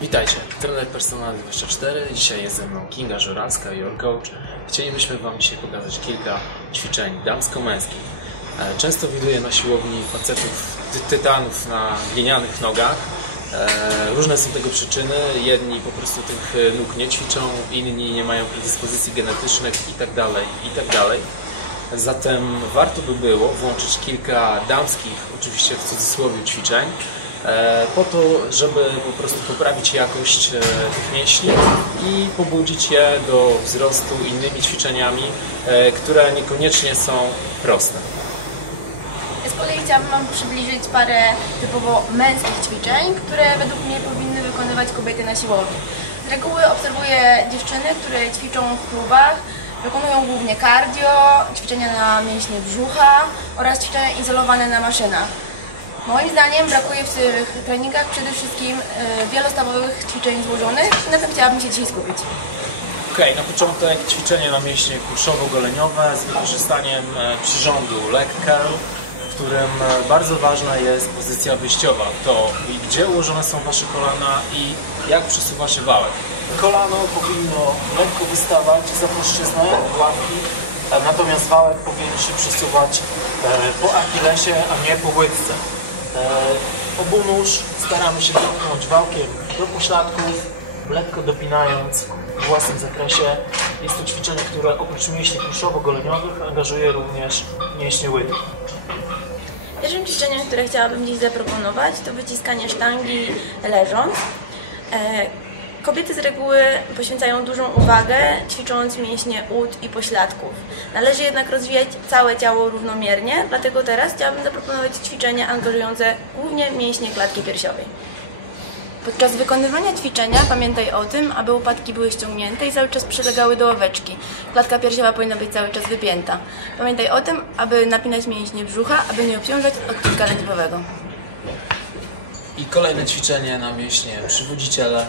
Witajcie, trener personalny 24. Dzisiaj jest ze mną Kinga Żuralska, your coach. Chcielibyśmy Wam dzisiaj pokazać kilka ćwiczeń damsko-męskich. E, Często widuję na siłowni facetów ty tytanów na glinianych nogach. E, Różne są tego przyczyny. Jedni po prostu tych e, nóg nie ćwiczą, inni nie mają predyspozycji genetycznych itd. itd. Zatem warto by było włączyć kilka damskich, oczywiście w cudzysłowie, ćwiczeń, po to, żeby po prostu poprawić jakość e, tych mięśni i pobudzić je do wzrostu innymi ćwiczeniami, e, które niekoniecznie są proste. Ja z kolei chciałabym Wam przybliżyć parę typowo męskich ćwiczeń, które według mnie powinny wykonywać kobiety na siłowni. Z reguły obserwuję dziewczyny, które ćwiczą w klubach, wykonują głównie cardio, ćwiczenia na mięśnie brzucha oraz ćwiczenia izolowane na maszynach. Moim zdaniem brakuje w tych treningach przede wszystkim y, wielostawowych ćwiczeń złożonych i na tym chciałabym się dzisiaj skupić. Ok, na początek ćwiczenie na mięśnie kulszowo-goleniowe z wykorzystaniem e, przyrządu leg curl, w którym e, bardzo ważna jest pozycja wyjściowa. To i gdzie ułożone są Wasze kolana i jak przesuwa się wałek. Kolano powinno lekko wystawać za płaszczyznę ławki, e, natomiast wałek powinien się przesuwać e, po achillesie, a nie po łydce. E, Obunóż staramy się dotknąć wałkiem do pośladków, lekko dopinając w własnym zakresie. Jest to ćwiczenie, które oprócz mięśni kulszowo-goleniowych angażuje również mięśnie łydki. Pierwszym ćwiczeniem, które chciałabym dziś zaproponować, to wyciskanie sztangi leżąc. Kobiety z reguły poświęcają dużą uwagę ćwicząc mięśnie ud i pośladków. Należy jednak rozwijać całe ciało równomiernie, dlatego teraz chciałabym zaproponować ćwiczenia angażujące głównie mięśnie klatki piersiowej. Podczas wykonywania ćwiczenia pamiętaj o tym, aby łopatki były ściągnięte i cały czas przylegały do ławeczki. Klatka piersiowa powinna być cały czas wypięta. Pamiętaj o tym, aby napinać mięśnie brzucha, aby nie obciążać odcinka lędźwiowego. I kolejne ćwiczenie na mięśnie przywodziciele.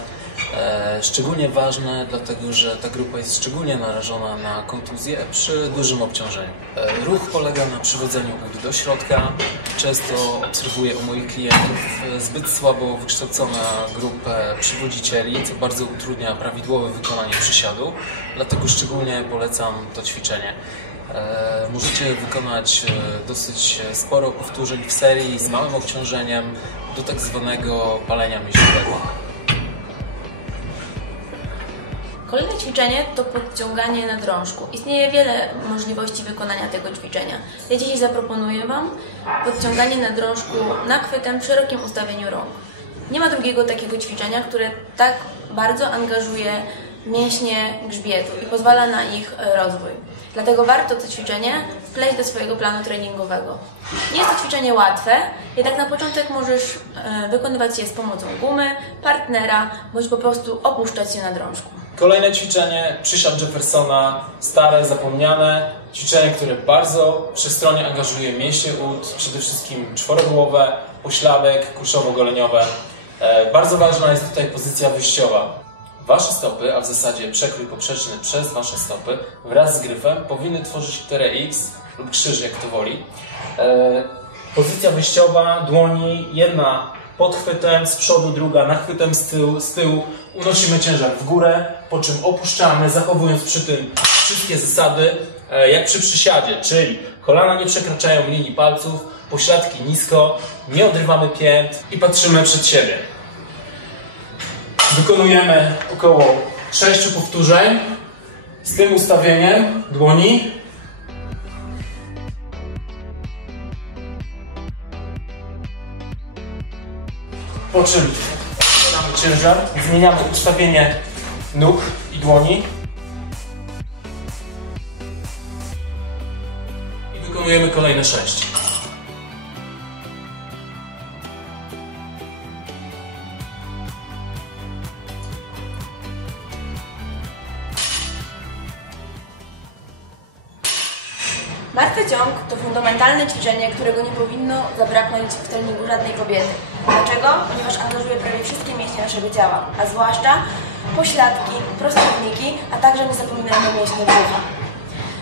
E, szczególnie ważne, dlatego że ta grupa jest szczególnie narażona na kontuzję przy dużym obciążeniu. E, ruch polega na przywodzeniu ud do środka. Często obserwuję u moich klientów e, zbyt słabo wykształcona grupę przywodzicieli, co bardzo utrudnia prawidłowe wykonanie przysiadu. Dlatego szczególnie polecam to ćwiczenie. Możecie wykonać dosyć sporo powtórzeń w serii z małym obciążeniem do tak zwanego palenia mięśniowego. Kolejne ćwiczenie to podciąganie na drążku. Istnieje wiele możliwości wykonania tego ćwiczenia. Ja dzisiaj zaproponuję Wam podciąganie na drążku nachwytem w szerokim ustawieniu rąk. Nie ma drugiego takiego ćwiczenia, które tak bardzo angażuje mięśnie grzbietu i pozwala na ich e, rozwój. Dlatego warto to ćwiczenie wpleść do swojego planu treningowego. Nie jest to ćwiczenie łatwe, jednak na początek możesz e, wykonywać je z pomocą gumy, partnera, bądź po prostu opuszczać się na drążku. Kolejne ćwiczenie, przysiad Jeffersona, stare, zapomniane. Ćwiczenie, które bardzo wszechstronnie angażuje mięśnie ud, przede wszystkim czworogłowe, pośladek, kuszowo-goleniowe. E, bardzo ważna jest tutaj pozycja wyjściowa. Wasze stopy, a w zasadzie przekrój poprzeczny przez Wasze stopy wraz z gryfem powinny tworzyć literę X lub krzyż, jak to woli. E, Pozycja wyjściowa, dłoni, jedna pod chwytem z przodu, druga nachwytem z tyłu, z tyłu. Unosimy ciężar w górę, po czym opuszczamy, zachowując przy tym wszystkie zasady, e, jak przy przysiadzie, czyli kolana nie przekraczają linii palców, pośladki nisko, nie odrywamy pięt i patrzymy przed siebie. Wykonujemy około 6 powtórzeń z tym ustawieniem dłoni. Po czym mamy ciężar, zmieniamy ustawienie nóg i dłoni. I wykonujemy kolejne 6. Martwy ciąg to fundamentalne ćwiczenie, którego nie powinno zabraknąć w treningu żadnej kobiety. Dlaczego? Ponieważ angażuje prawie wszystkie mięśnie naszego ciała, a zwłaszcza pośladki, prostowniki, a także nie zapominajmy mięśnie brzucha.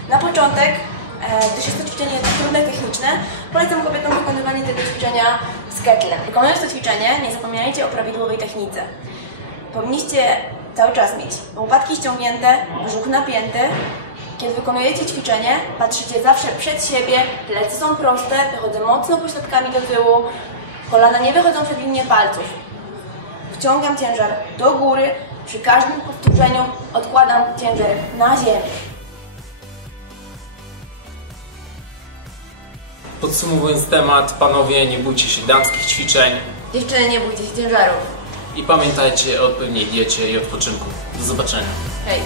Na początek, e, gdyż jest to ćwiczenie trudne techniczne, polecam kobietom wykonywanie tego ćwiczenia z ketlem. Wykonując to ćwiczenie, nie zapominajcie o prawidłowej technice. powinniście cały czas mieć łopatki ściągnięte, brzuch napięty. Kiedy wykonujecie ćwiczenie, patrzycie zawsze przed siebie, plecy są proste, wychodzę mocno pośladkami do tyłu, kolana nie wychodzą przed linię palców. Wciągam ciężar do góry, przy każdym powtórzeniu odkładam ciężar na ziemię. Podsumowując temat, panowie, nie bójcie się damskich ćwiczeń Dziewczyny, nie bójcie się ciężarów. i pamiętajcie o odpowiedniej diecie i odpoczynku. Do zobaczenia. Hej!